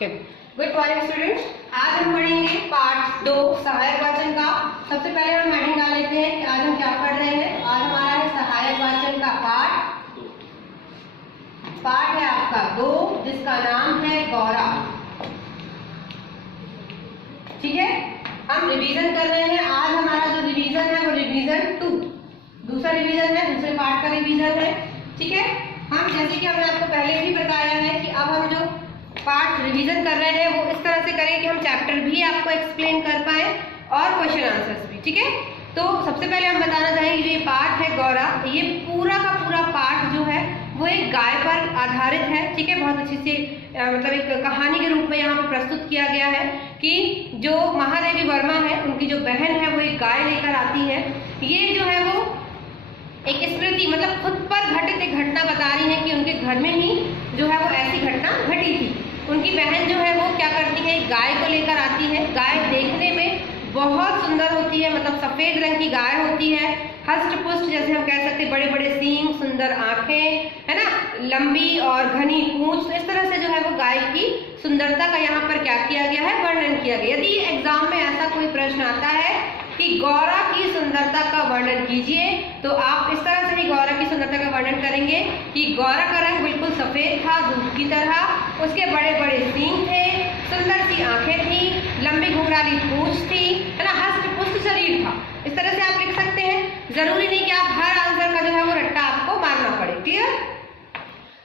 Good morning students, आज हम पढ़ेंगे पार्ट 2 सहायक वाचन का। सबसे पहले हम हेडिंग डाल लेते हैं कि आज हम क्या पढ़ रहे हैं। आज हमारा है सहायक वाचन का पार्ट है आपका 2, जिसका नाम है गौरा। ठीक है, हम रिवीजन कर रहे हैं। आज हमारा जो रिवीजन है वो रिवीजन 2, दूसरा रिवीजन है, दूसरे पार्ट का रिवीजन है। ठीक है, हम जैसे कि हमने आपको पहले भी बताया है कि अब हम जो पार्ट रिवीजन कर रहे हैं वो इस तरह से करें कि हम चैप्टर भी आपको एक्सप्लेन कर पाए और क्वेश्चन आंसर्स भी। ठीक है, तो सबसे पहले हम बताना चाहेंगे जो ये पार्ट है गौरा, ये पूरा का पूरा पार्ट जो है वो एक गाय पर आधारित है। ठीक है, बहुत अच्छी से मतलब एक कहानी के रूप में यहाँ पर प्रस्तुत किया गया है कि जो महादेवी वर्मा है उनकी जो बहन है वो एक गाय लेकर आती है। ये जो है वो एक स्मृति मतलब खुद पर घटित एक घटना बता रही है कि उनके घर में ही जो है वो ऐसी घटना घटी थी। उनकी बहन जो है वो क्या करती है, गाय को लेकर आती है। गाय देखने में बहुत सुंदर होती है, मतलब सफेद रंग की गाय होती है, हष्ट पुष्ट जैसे हम कह सकते हैं, बड़े बड़े सींग, सुंदर आंखें, है ना, लंबी और घनी पूंछ। इस तरह से जो है वो गाय की सुंदरता का यहाँ पर क्या किया गया है, वर्णन किया गया। यदि एग्जाम में ऐसा कोई प्रश्न आता है कि गौरा की सुंदरता का वर्णन कीजिए, तो आप इस तरह से ही गौरा की सुंदरता का वर्णन करेंगे कि गौरा का रंग बिल्कुल सफेद था दूध की तरह, उसके बड़े बड़े सींग थे, सुंदर सी आंखें थी, लंबी घुंघराली पूंछ थी, है ना, हष्ट पुष्ट शरीर था। इस तरह से आप लिख सकते हैं। जरूरी नहीं कि आप हर आंसर का जो है वो रट्टा आपको मारना पड़े। क्लियर,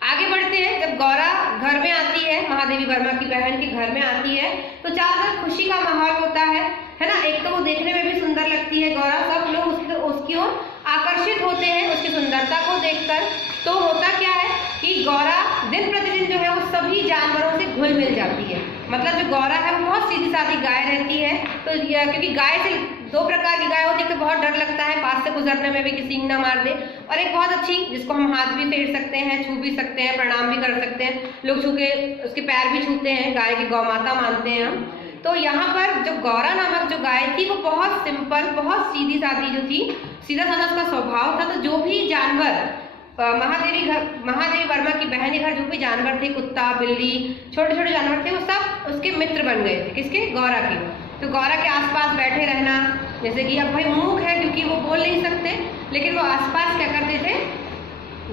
आगे बढ़ते हैं। जब गौरा घर में आती है, महादेवी वर्मा की बहन के घर में आती है, तो चारों तरफ खुशी का माहौल होता है ना। एक तो वो देखने में भी सुंदर लगती है गौरा, सब लोग उसकी ओर आकर्षित होते हैं उसकी सुंदरता को देखकर। तो होता क्या है कि गौरा दिन प्रतिदिन जो है वो सभी जानवरों से घुल मिल जाती है। मतलब जो गौरा है वो बहुत सीधी सादी गाय रहती है। तो क्योंकि गाय से दो प्रकार की गाय होती है, तो बहुत डर लगता है पास से गुजरने में भी कि सींग ना मार दे, और एक बहुत अच्छी जिसको हम हाथ भी फेर सकते हैं, छू भी सकते हैं, प्रणाम भी कर सकते हैं, लोग छू के उसके पैर भी छूते हैं, गाय की गौ माता मानते हैं हम। तो यहाँ पर जो गौरा नामक जो गाय थी वो बहुत सिंपल, बहुत सीधी सादी जो थी, सीधा साधा उसका स्वभाव था। तो जो भी जानवर महादेवी वर्मा की बहन के घर जो भी जानवर थे, कुत्ता, बिल्ली, छोटे छोटे जानवर थे, वो सब उसके मित्र बन गए थे। किसके? गौरा के। तो गौरा के आसपास बैठे रहना, जैसे कि अब भाई मूक है क्योंकि वो बोल नहीं सकते, लेकिन वो आसपास क्या करते थे,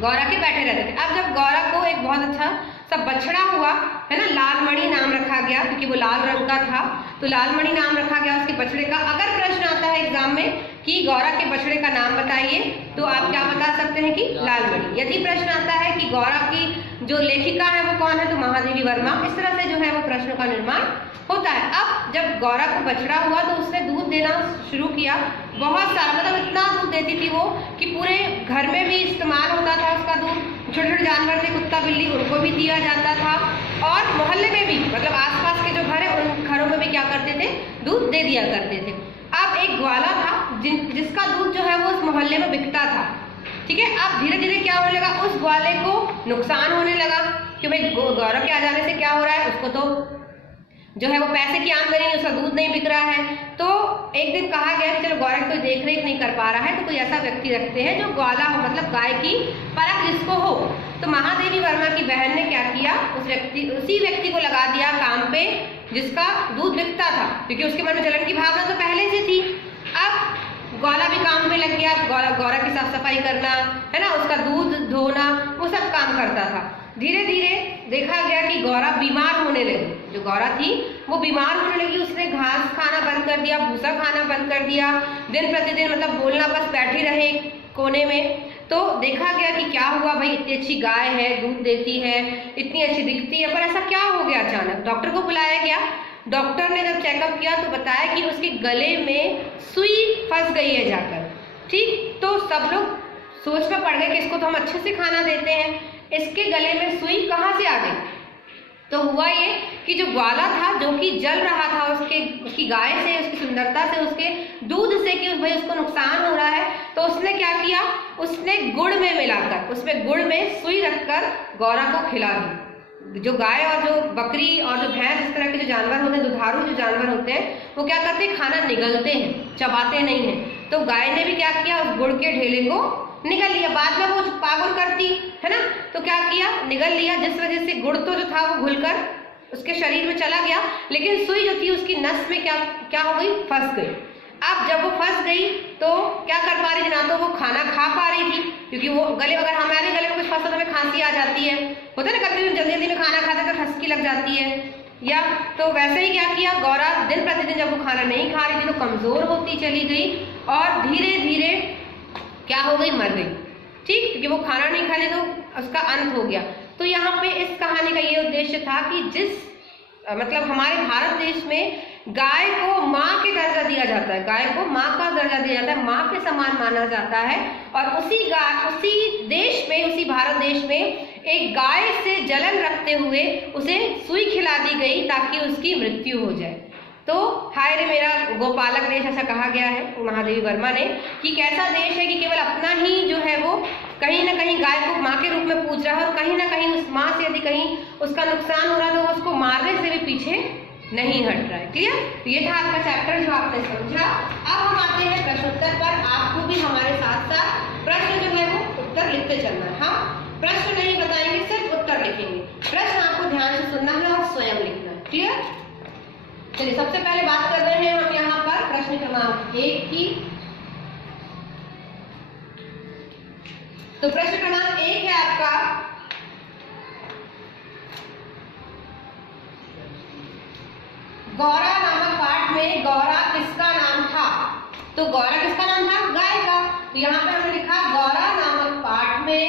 गौरा के बैठे रहते थे। अब जब गौरा को एक बहुत अच्छा सब बछड़ा हुआ, है ना, लालमणि नाम रखा गया क्योंकि वो लाल रंग का था, तो लालमणि नाम रखा गया उसके बछड़े का। अगर प्रश्न आता है एग्जाम में कि गौरा के बछड़े का नाम बताइए, तो आप क्या बता सकते हैं कि लालमणि। यदि प्रश्न आता है कि गौरा की जो लेखिका है वो कौन है, तो महादेवी वर्मा। इस तरह से जो है वो प्रश्नों का निर्माण होता है। अब जब गौरा को बछड़ा हुआ तो उसने दूध देना शुरू किया, बहुत सारा, मतलब इतना दूध देती थी वो कि पूरे घर में भी इस्तेमाल होता था उसका दूध। छोटे छोटे जानवर थे, कुत्ता बिल्ली, उनको भी दिया जाता था, और मोहल्ले में भी, मतलब आसपास के जो घर है उन घरों में भी क्या करते थे, दूध दे दिया करते थे। अब एक ग्वाला था जिसका दूध जो है वो उस मोहल्ले में बिकता था। ठीक है, अब धीरे धीरे क्या होने लगा, उस ग्वाले को नुकसान होने लगा कि भाई गौरा के आ जाने से क्या हो रहा है, उसको तो जो है वो पैसे की आमदनी, उसका दूध नहीं बिक रहा है। तो एक दिन कहा गया कि चलो गौरा की कोई देख रेख नहीं कर पा रहा है, तो कोई ऐसा व्यक्ति रखते हैं जो ग्वाला हो, मतलब गाय की परख जिसको हो। तो महादेवी वर्मा की बहन ने क्या किया, उसी व्यक्ति को लगा दिया काम पे जिसका दूध बिकता था, क्योंकि उसके मन में जलन की भावना तो पहले से थी। अब ग्वाला भी काम में लग गया, गौरा की साफ सफाई करना, है ना, उसका दूध धोना, वो सब काम करता था। धीरे धीरे देखा गया कि गौरा बीमार होने लगी। जो गौरा थी वो बीमार होने लगी, उसने घास खाना बंद कर दिया, भूसा खाना बंद कर दिया, दिन प्रतिदिन मतलब बोलना, बस बैठी रहे कोने में। तो देखा गया कि क्या हुआ भाई, इतनी अच्छी गाय है, दूध देती है, इतनी अच्छी दिखती है, पर ऐसा क्या हो गया अचानक। डॉक्टर को बुलाया गया। डॉक्टर ने जब चेकअप किया तो बताया कि उसके गले में सुई फंस गई है जाकर। ठीक, तो सब लोग सोच में पड़ गए कि इसको तो हम अच्छे से खाना देते हैं, इसके गले में सुई कहाँ से आ गई। तो हुआ ये कि जो ग्वाला था, जो कि जल रहा था उसकी गाय से, उसकी सुंदरता से, उसके दूध से कि भाई उसको नुकसान हो रहा है, तो उसने क्या किया, उसने गुड़ में मिलाकर, उसमें गुड़ में सुई रखकर गौरा को खिला दी। जो गाय और जो बकरी और जो भैंस, इस तरह के जो जानवर होते हैं, दुधारू जो जानवर होते हैं, वो क्या करते हैं, खाना निगलते हैं, चबाते नहीं हैं। तो गाय ने भी क्या किया, उस गुड़ के ढेले को निगल लिया। बाद में वो पागल करती है ना, तो क्या किया, निगल लिया, जिस वजह से गुड़ तो जो था वो घुलकर उसके शरीर में चला गया, लेकिन सुई जो थी उसकी नस में क्या हो गई, फंस गई। अब जब वो फंस गई तो क्या कर पा रही थी, ना तो वो खाना खा पा रही थी, क्योंकि वो गले, अगर हमारे गले में कुछ फंसा तो हमें खांसी आ जाती है, होता है ना, कभी जल्दी जल्दी में खाना खाते तो ठसकी लग जाती है, या तो वैसे ही क्या किया गौरा, दिन प्रतिदिन जब वो खाना नहीं खा रही थी तो कमजोर होती चली गई और धीरे धीरे क्या हो गई, मर गई। ठीक, क्योंकि वो खाना नहीं खा रही तो उसका अंत हो गया। तो यहाँ पे इस कहानी का ये उद्देश्य था कि मतलब हमारे भारत देश में गाय को माँ के दर्जा दिया जाता है, गाय को माँ का दर्जा दिया जाता है, माँ के समान माना जाता है। और उसी देश में, उसी भारत देश में एक गाय से जलन रखते हुए उसे सुई खिला दी गई ताकि उसकी मृत्यु हो जाए। तो हाय रे मेरा गोपालक देश, ऐसा कहा गया है महादेवी वर्मा ने, कि कैसा देश है कि केवल अपना ही जो है वो कहीं ना कहीं गाय को माँ के रूप में पूज रहा है, और कहीं ना कहीं उस माँ से यदि कहीं उसका नुकसान हो रहा है तो उसको मारने से भी पीछे नहीं हट रहा है। क्लियर? तो ये था आपका चैप्टर जो आपने समझा। अब हम आते हैं प्रश्नोत्तर पर। आपको भी हमारे साथ साथ प्रश्न जो है वो उत्तर लिखते चलना है। हाँ, प्रश्न नहीं बताएंगे, सिर्फ उत्तर लिखेंगे। प्रश्न आपको ध्यान से सुनना है और स्वयं लिखना है। क्लियर? चलिए, सबसे पहले बात कर रहे हैं हम यहाँ पर प्रश्न क्रमांक 1 की। तो प्रश्न क्रमांक 1 है आपका, गौरा नामक पाठ में गौरा किसका नाम था? तो गौरा किसका नाम था? गाय का। तो यहाँ पर हमने लिखा गौरा नामक पाठ में,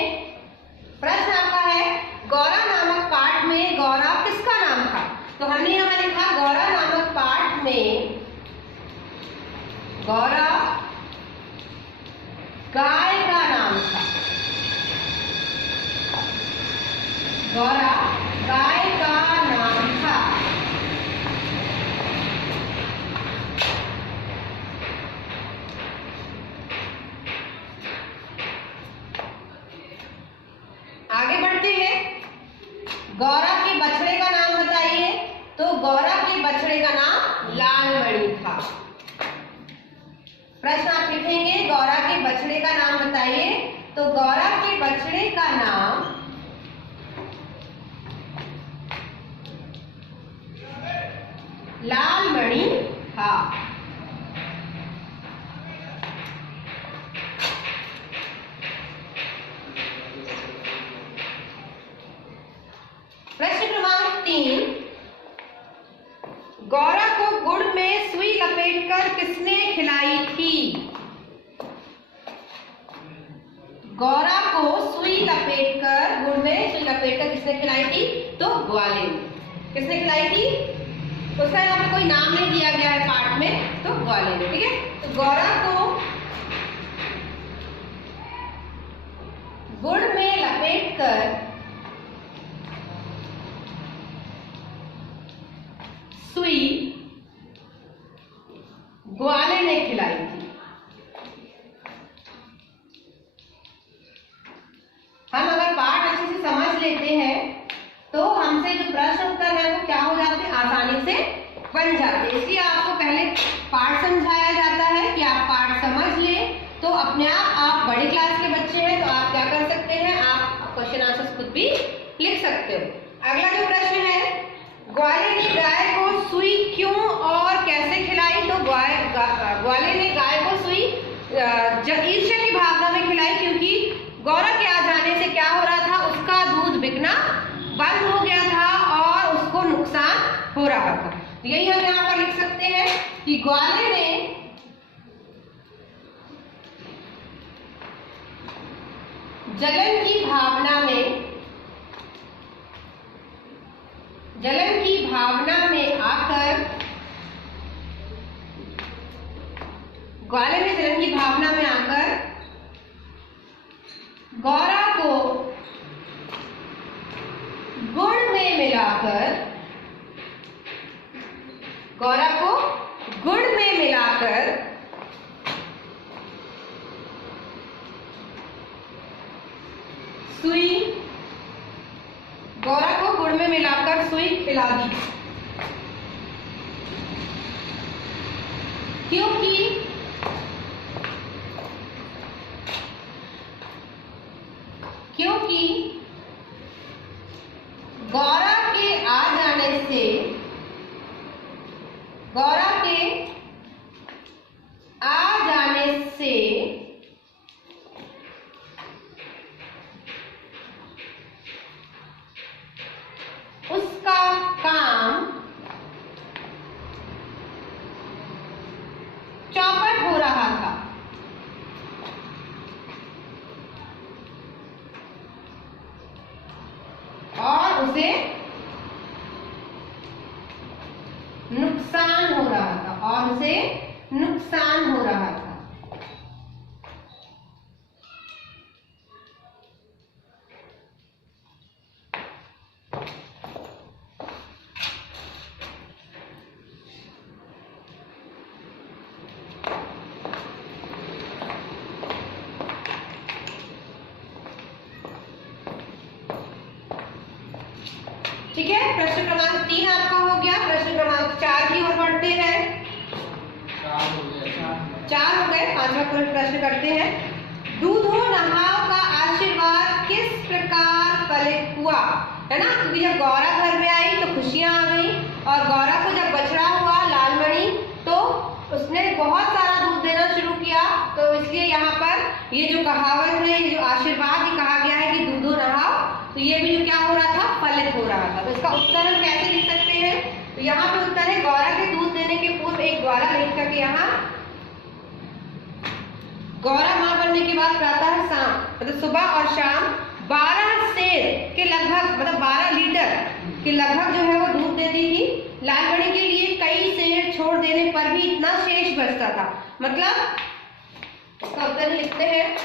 प्रश्न आपका है गौरा नामक पाठ में गौरा किसका नाम था? तो हमने यहाँ लिखा गौरा नामक पाठ में गौरा गाय का नाम था, गौरा गाय का नाम था। आगे बढ़ते हैं, गौरा के बछड़े का नाम बताइए। तो गौरा के बछड़े का नाम लालमणि था। प्रश्न आप लिखेंगे गौरा के बछड़े का नाम बताइए। तो गौरा के बछड़े का नाम लालमणि था। प्रश्न क्रमांक 3, गौरा को गुड़ में सुई लपेटकर किसने खिलाई थी? गौरा को सुई लपेटकर, गुड़ में सुई लपेटकर किसने खिलाई थी? तो ग्वाले ने। किसने खिलाई थी? उसका यहाँ पे कोई नाम नहीं दिया गया है पाठ में, तो ग्वाले ने। ठीक है, तो गौरा को गुड़ में लपेटकर सुई ग्वाले ने खिलाई थी। हम अगर पाठ अच्छे से समझ लेते हैं तो हमसे जो प्रश्न उत्तर है वो क्या हो जाते हैं, आसानी से बन जाते हैं। इसलिए आपको पहले पाठ समझाया जाता है कि आप पाठ समझ लें, तो अपने आप बड़े क्लास के बच्चे हैं तो आप क्या कर सकते हैं, आप क्वेश्चन आंसर्स खुद भी लिख सकते हो। अगला जो प्रश्न है, ग्वाले ने गाय को सुई क्यों और कैसे खिलाई? तो ग्वाले ने गाय को सुई ईर्ष्या की भावना में खिलाई, क्योंकि गौरा के आ जाने से क्या हो रहा था, उसका दूध बिकना बंद हो गया था और उसको नुकसान हो रहा था। यही हम यहाँ पर लिख सकते हैं कि ग्वाले ने जलन की भावना में आकर, ग्वाले ने जलन की भावना में आकर गौरा को गुड़ में मिलाकर सुई, गौरा को गुड़ में मिलाकर सुई खिला दी, क्योंकि गौरा के आ जाने से गौरा के आ जाने से उसका काम चौपट हो रहा था। और उसे नुकसान हो रहा था। और उसे नुकसान हो रहा था। ठीक है, प्रश्न क्रमांक 3 आपका हो गया। प्रश्न क्रमांक 4 की ओर बढ़ते हैं। 4 हो गए, 5वां प्रश्न करते हैं। दूधो नहाओ का आशीर्वाद किस प्रकार फलित हुआ। है ना, क्योंकि जब गौरा घर में आई तो खुशियां आ गई, और गौरा को जब बछड़ा हुआ लालमणि तो उसने बहुत सारा दूध देना शुरू किया। तो इसलिए यहाँ पर ये जो कहावत है, ये जो आशीर्वाद ये कहा गया है कि दूधो नहाओ, तो ये भी जो क्या हो रहा था, फलित हो रहा था। तो इसका उत्तर हम कैसे लिख सकते हैं, तो यहाँ पे उत्तर है गौरा के दूध देने के पूर्व एक ग्वाला लिख करके यहाँ गौरा मां बनने के बाद प्रातः शाम मतलब सुबह और शाम 12 सेर के लगभग मतलब 12 लीटर के लगभग जो है वो दूध देती थी। लालमणि के लिए कई सेर छोड़ देने पर भी इतना शेष बचता था। मतलब इसका उत्तर लिखते हैं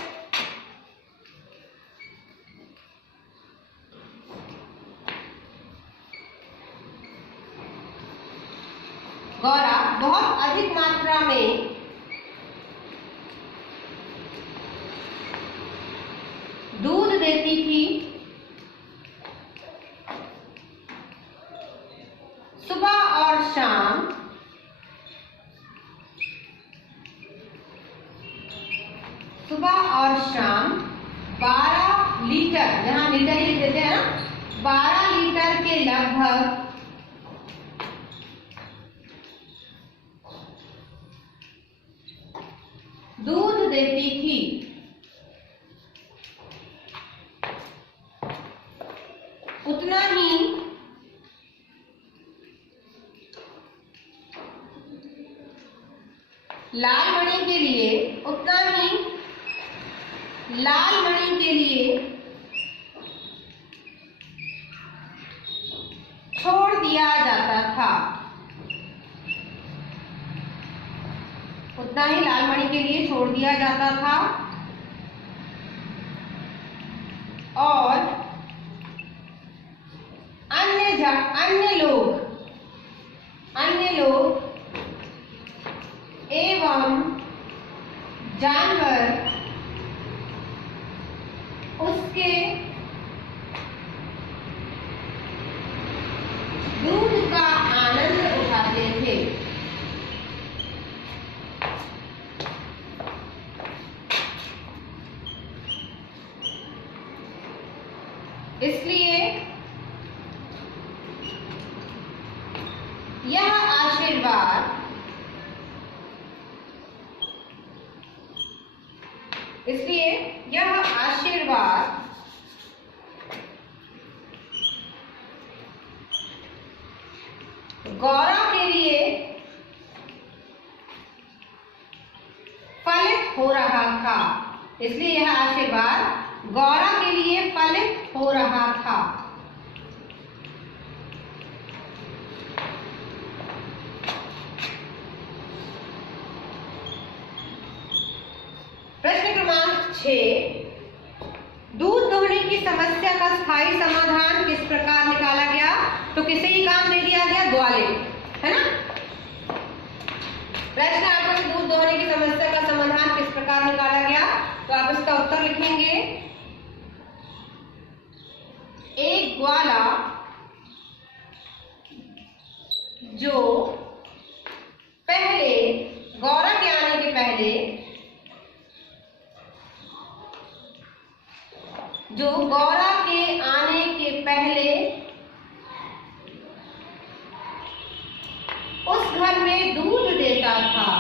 गौरा बहुत अधिक मात्रा में दूध देती थी सुबह और शाम, सुबह और शाम 12 लीटर, जहां लीटर ही लिख देते हैं ना, 12 लीटर के लगभग दूध देती थी। उतना ही लालमणि के लिए, उतना ही लालमणि के लिए छोड़ दिया जाता था। उतना ही लालमणि के लिए छोड़ दिया जाता था। और अन्य लोग एवं जानवर उसके दूध का आनंद उठाते थे। इसलिए यह आशीर्वाद गौरा के लिए फलित हो रहा था। इसलिए यह आशीर्वाद गौरा के लिए फलित हो रहा था। प्रश्न क्रमांक 6, दूध दोहने की समस्या का स्थायी समाधान किस प्रकार निकाला गया। तो किसे ही काम दे दिया गया, ग्वाले, है ना। प्रश्न आपको दूध दोहने की समस्या का समाधान किस प्रकार निकाला गया, तो आप इसका उत्तर लिखेंगे, एक ग्वाला जो पहले गौरा के आने के पहले उस घर में दूध देता था।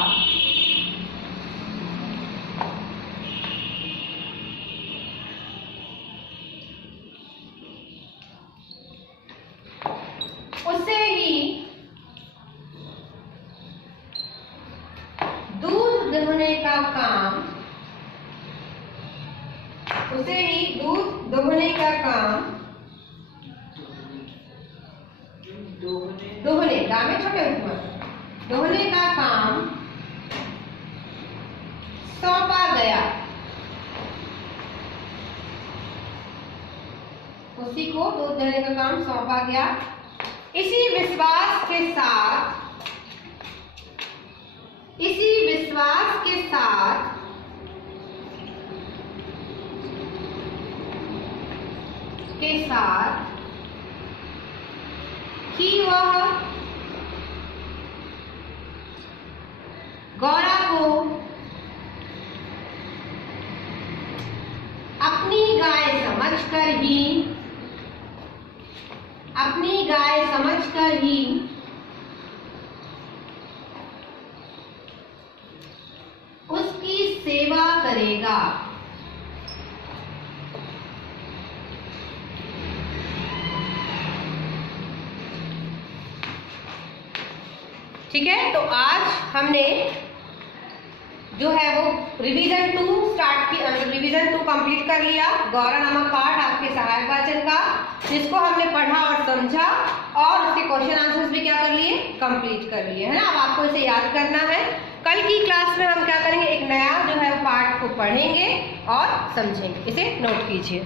उसे ही दूध दोहने का काम, उसे ही दूध दोहने का काम, दोहने दामे छोटे ऊपर, दोहने का काम सौंपा गया। उसी को दूध दोहने का काम सौंपा गया। इसी विश्वास के साथ, इसी विश्वास के साथ कि वह गौरा को अपनी गाय समझकर ही उसकी सेवा करेगा। ठीक है, तो आज हमने जो है वो रिवीजन 2 स्टार्ट की, रिवीजन 2 कंप्लीट कर लिया। गौरा नामक पाठ आपके सहायक वाचन का, जिसको हमने पढ़ा और समझा और उसके क्वेश्चन आंसर्स भी क्या कर लिए, कंप्लीट कर लिए, है ना। अब आपको इसे याद करना है। कल की क्लास में हम क्या करेंगे, एक नया जो है पाठ को पढ़ेंगे और समझेंगे। इसे नोट कीजिए।